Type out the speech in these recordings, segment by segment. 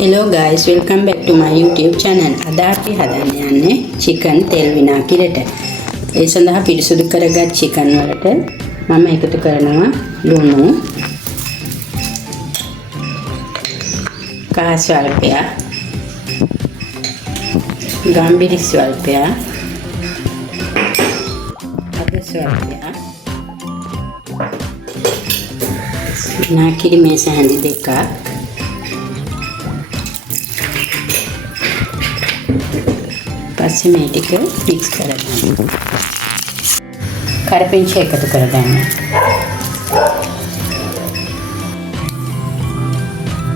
Hello guys, welcome back to my YouTube channel. අද අපි හදන්න යන්නේ chicken තෙල් විනාකිරට. ඒ සඳහා පිරිසුදු කරගත් chicken වලට මම එකතු කරනවා ලුණු, කහ ස්වල්පයක්, ගම්බිරි ස්වල්පයක්, අද ස්වල්පයක්, විනාකිරි මේස හැඳි දෙකක්, පස්සේ මේ ටික මික්ස් කරගන්න. කරපිංච එකතු කරගන්න.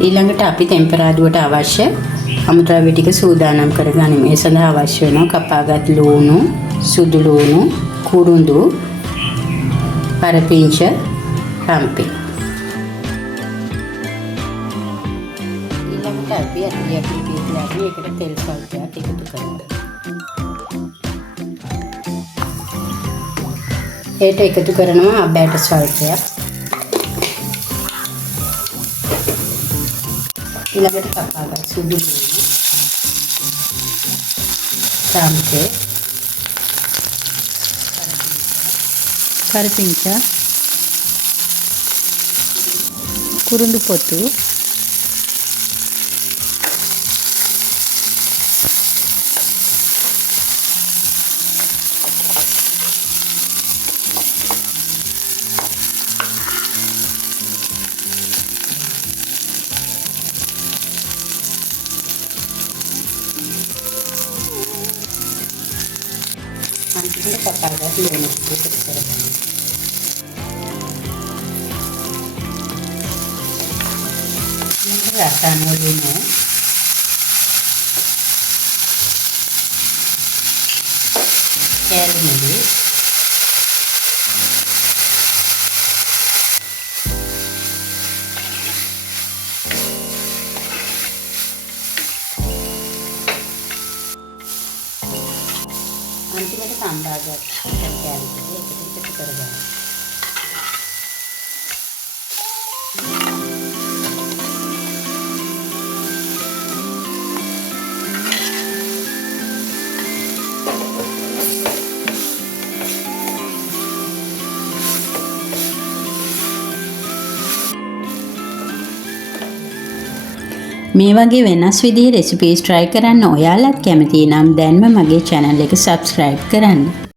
ඊළඟට අපි ටෙම්පරාදුවට අවශ්‍ය අමුද්‍රව්‍ය ටික සූදානම් කරගනිමු. ඒ සඳහා අවශ්‍ය වෙනවා කපාගත් ලුණු, සුදු ලුණු, කුරුඳු, කරපිංච, රම්පි. ඊළඟට අපි ඇතුළේ පිළිපීලා එකට තෙල් සල්පයක් එකතු කරමු. ඒට එකතු කරනවා අබෑට ස්වල්පයක්. ඊළඟට කපාගත් සුදු ලුණු, රම්පේ, කරපිංච, කුරුඳු පොතු, අන්තිමට කපාගත් ලුණු ටික එකතු කරගන්න. රසායන ලුණු, කැල්මිරි, අන්තිමට සම්බාරගත් කැල්මිරි එකතු කරගන්න. මේ වගේ වෙනස් විදිහේ රෙසිපීස් try කරන්න ඔයාලත් කැමති නම් දැන්ම මගේ channel එක subscribe කරන්න.